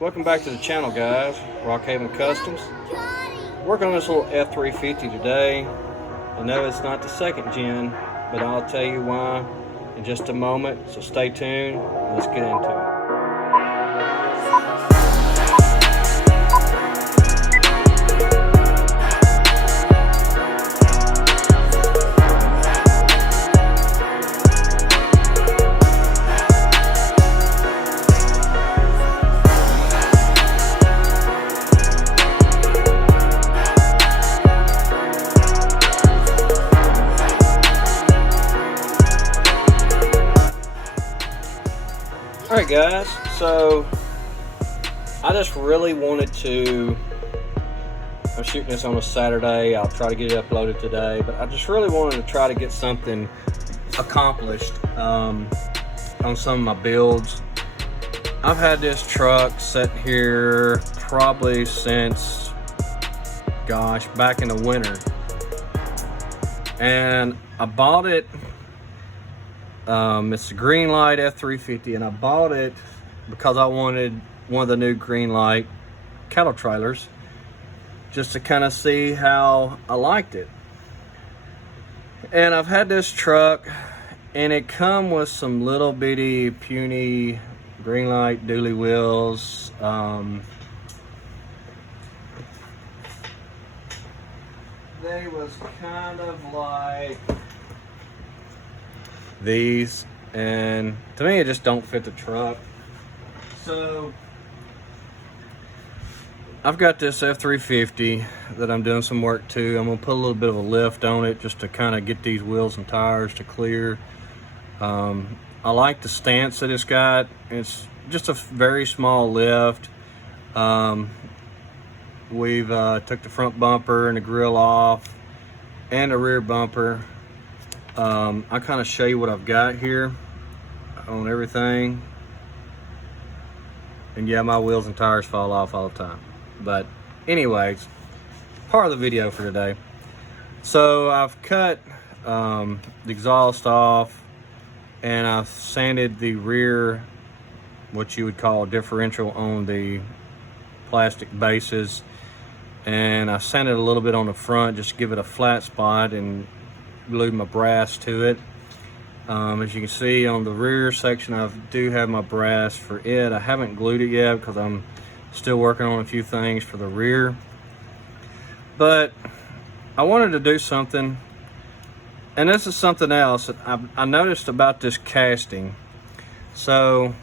Welcome back to the channel, guys. Rockhaven Customs. Working on this little F350 today. I know it's not the second gen, but I'll tell you why in just a moment, so stay tuned and let's get into it. Alright guys, so I just really wanted to, I'm shooting this on a Saturday, I'll try to get it uploaded today, but I just really wanted to try to get something accomplished on some of my builds. I've had this truck set here probably since, gosh, back in the winter, and I bought it. It's a Greenlight F350, and I bought it because I wanted one of the new Greenlight cattle trailers just to kind of see how I liked it. And I've had this truck, and it come with some little bitty puny Greenlight dually wheels. They was kind of like these, and to me it just don't fit the truck. So I've got this F350 that I'm doing some work to. I'm gonna put a little bit of a lift on it just to kind of get these wheels and tires to clear. I like the stance that it's got. It's just a very small lift. We've took the front bumper and the grill off and the rear bumper. I'll kind of show you what I've got here on everything. And yeah, my wheels and tires fall off all the time. But anyways, part of the video for today. So I've cut the exhaust off, and I've sanded the rear, what you would call a differential, on the plastic bases. And I sanded a little bit on the front, just to give it a flat spot, and glued my brass to it. As you can see on the rear section, I do have my brass for it. I haven't glued it yet because I'm still working on a few things for the rear. But I wanted to do something, and this is something else that I noticed about this casting. So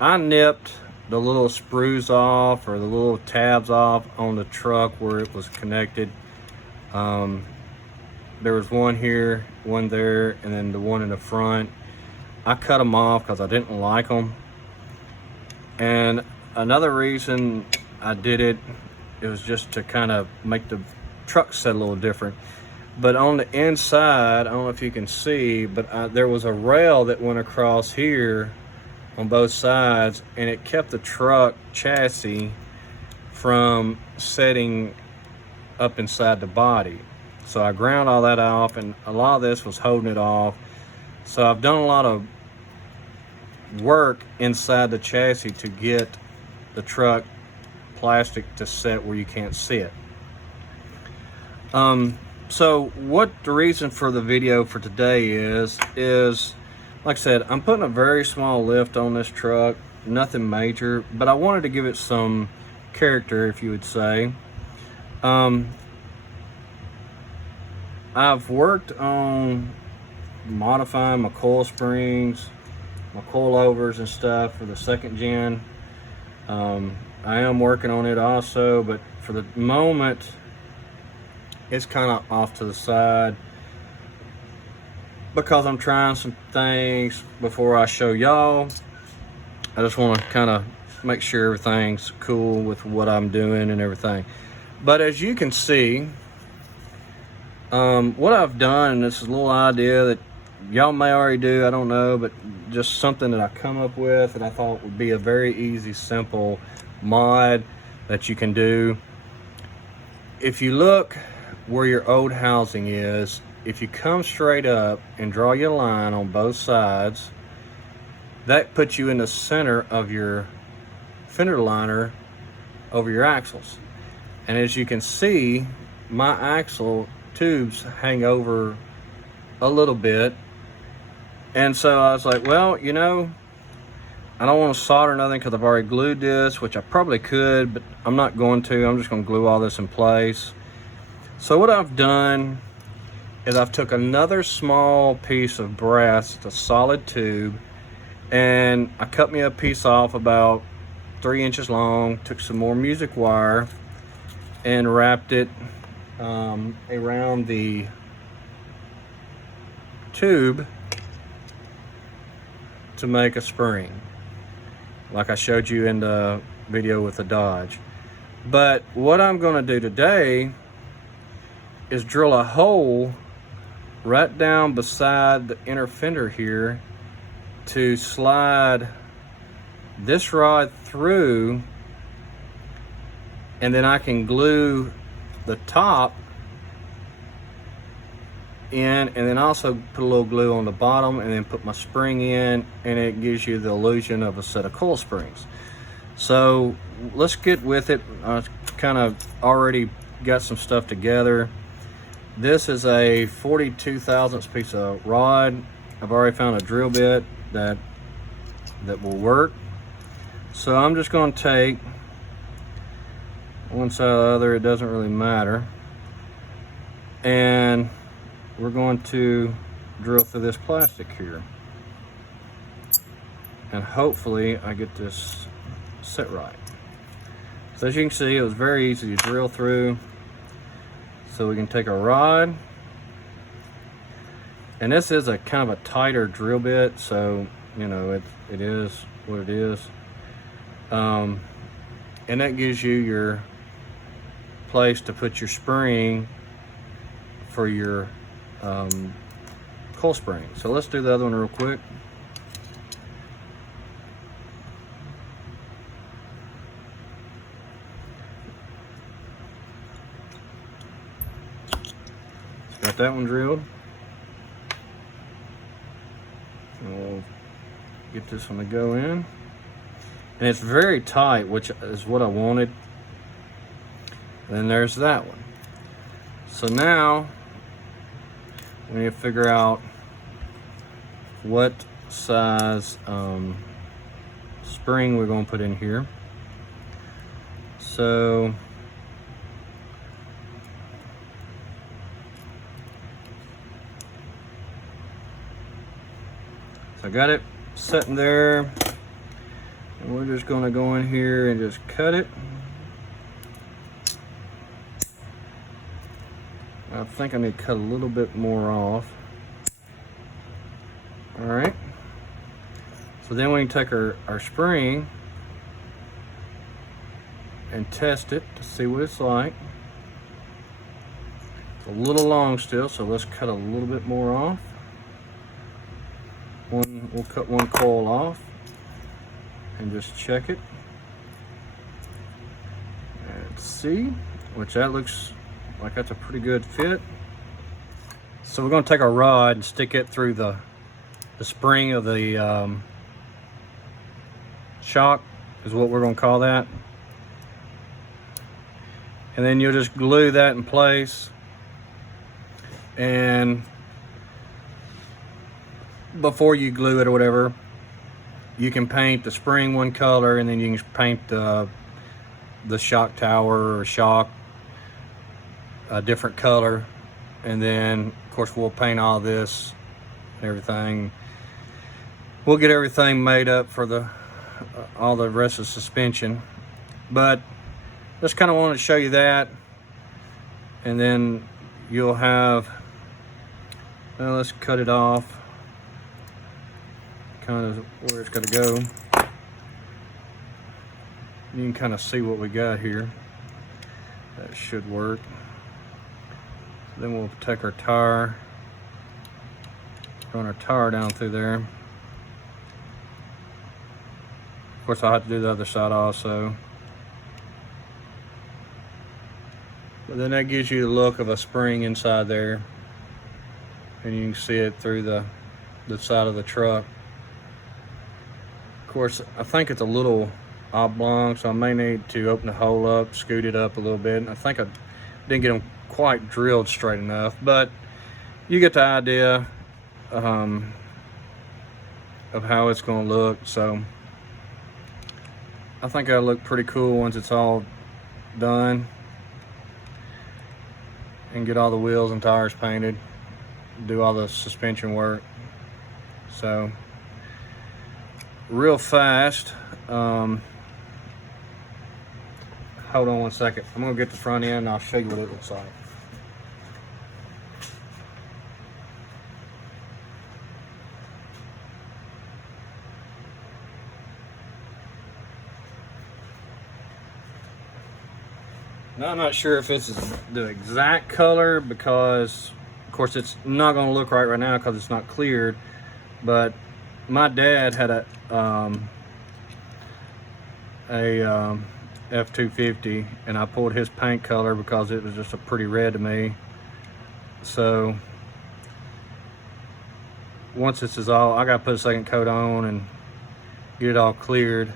I nipped the little sprues off, or the little tabs off on the truck where it was connected. There was one here, one there, and then the one in the front. I cut them off because I didn't like them. And another reason I did it, it was just to kind of make the truck set a little different. But on the inside, I don't know if you can see, but there was a rail that went across here on both sides, and it kept the truck chassis from setting up inside the body. So I ground all that off, and a lot of this was holding it off. So I've done a lot of work inside the chassis to get the truck plastic to set where you can't see it. So what the reason for the video for today is like I said, I'm putting a very small lift on this truck, nothing major, but I wanted to give it some character, if you would say. I've worked on modifying my coil springs, my coilovers and stuff for the second gen. I am working on it also, but for the moment, it's kind of off to the side because I'm trying some things before I show y'all. I just want to kind of make sure everything's cool with what I'm doing and everything. But as you can see, what I've done, and this is a little idea that y'all may already do, I don't know, but just something that I come up with that I thought would be a very easy, simple mod that you can do. If you look where your old housing is, if you come straight up and draw your line on both sides, that puts you in the center of your fender liner over your axles. And as you can see, my axle tubes hang over a little bit. And so I was like, well, you know, I don't want to solder nothing because I've already glued this, which I probably could, but I'm not going to. I'm just going to glue all this in place. So what I've done is I've took another small piece of brass, it's a solid tube, and I cut me a piece off about 3 inches long, took some more music wire and wrapped it around the tube to make a spring, like I showed you in the video with the Dodge. But what I'm going to do today is drill a hole right down beside the inner fender here to slide this rod through, and then I can glue the top in, and then also put a little glue on the bottom, and then put my spring in, and it gives you the illusion of a set of coil springs. So let's get with it. I kind of already got some stuff together. This is a 42 thousandths piece of rod. I've already found a drill bit that will work. So I'm just going to take one side or the other, it doesn't really matter, and we're going to drill through this plastic here, and hopefully I get this set right. So as you can see, it was very easy to drill through. So we can take a rod, and this is a kind of a tighter drill bit, so you know it is what it is, and that gives you your place to put your spring for your coil spring. So let's do the other one real quick. Got that one drilled. We'll get this one to go in. And it's very tight, which is what I wanted. And then there's that one. So now we need to figure out what size spring we're going to put in here. So I got it sitting there, and we're just going to go in here and just cut it. I think I need to cut a little bit more off. All right. So then we can take our spring and test it to see what it's like. It's a little long still, so let's cut a little bit more off. We'll cut one coil off and just check it and see, which that looks like that's a pretty good fit. So we're going to take our rod and stick it through the spring of the shock, is what we're going to call that, and then you'll just glue that in place. And before you glue it or whatever, you can paint the spring one color, and then you can paint the shock tower or shock a different color, and then of course we'll paint all this and everything. We'll get everything made up for the all the rest of the suspension, but just kind of wanted to show you that. And then you'll have, well, let's cut it off kind of where it's got to go. You can kind of see what we got here. That should work. So then we'll take our tire, run our tire down through there. Of course, I'll have to do the other side also. But then that gives you the look of a spring inside there, and you can see it through the side of the truck. Of course, I think it's a little oblong, so I may need to open the hole up, scoot it up a little bit. And I think I didn't get them quite drilled straight enough, but you get the idea of how it's going to look. So I think it'll look pretty cool once it's all done, and get all the wheels and tires painted, do all the suspension work. So real fast, hold on one second. I'm gonna get the front end and I'll show you what it looks like. Now I'm not sure if this is the exact color, because of course it's not going to look right now because it's not cleared, but my dad had a F350, and I pulled his paint color because it was just a pretty red to me. So once this is all, I got to put a second coat on and get it all cleared,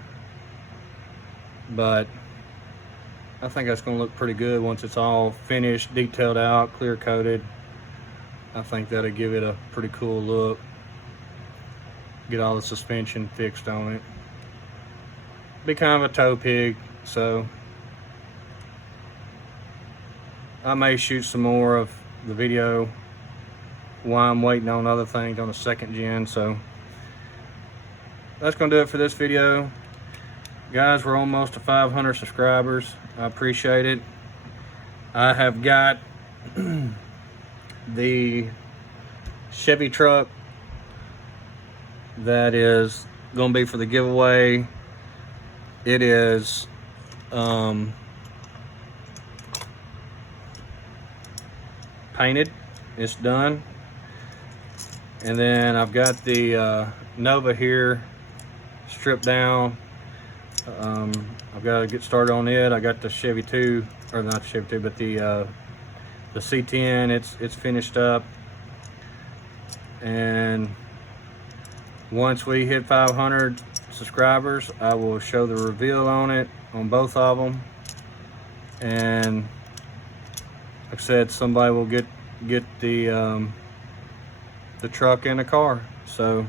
but I think that's going to look pretty good once it's all finished, detailed out, clear coated. I think that'll give it a pretty cool look. Get all the suspension fixed on it. Be kind of a tow pig, so I may shoot some more of the video while I'm waiting on other things on the second gen. So that's going to do it for this video. Guys, we're almost to 500 subscribers. I appreciate it. I have got the Chevy truck that is going to be for the giveaway. It is painted. It's done. And then I've got the Nova here stripped down. I've got to get started on it. I got the Chevy 2, or not the Chevy 2, but the C10. It's finished up, and once we hit 500 subscribers, I will show the reveal on it, on both of them. And like I said, somebody will get the truck in the car. So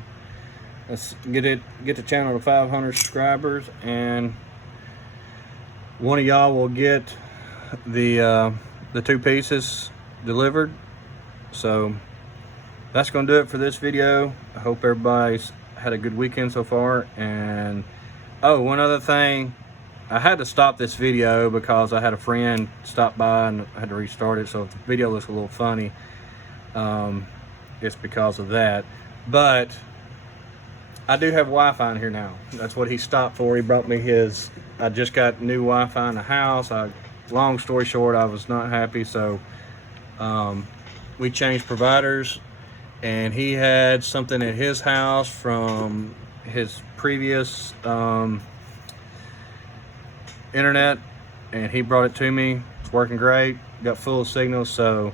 let's get the channel to 500 subscribers, and one of y'all will get the 2 pieces delivered. So that's gonna do it for this video. I hope everybody's had a good weekend so far. And oh, one other thing, I had to stop this video because I had a friend stop by and I had to restart it. So if the video looks a little funny, it's because of that. But I do have Wi-Fi in here now. That's what he stopped for. He brought me his, I just got new Wi-Fi in the house. Long story short, I was not happy, so we changed providers, and he had something at his house from his previous internet, and he brought it to me. It's working great, got full signal, so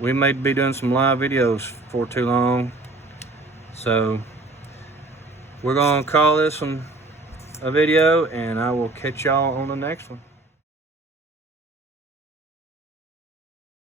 we may be doing some live videos for too long. So we're gonna call this a video, and I will catch y'all on the next one.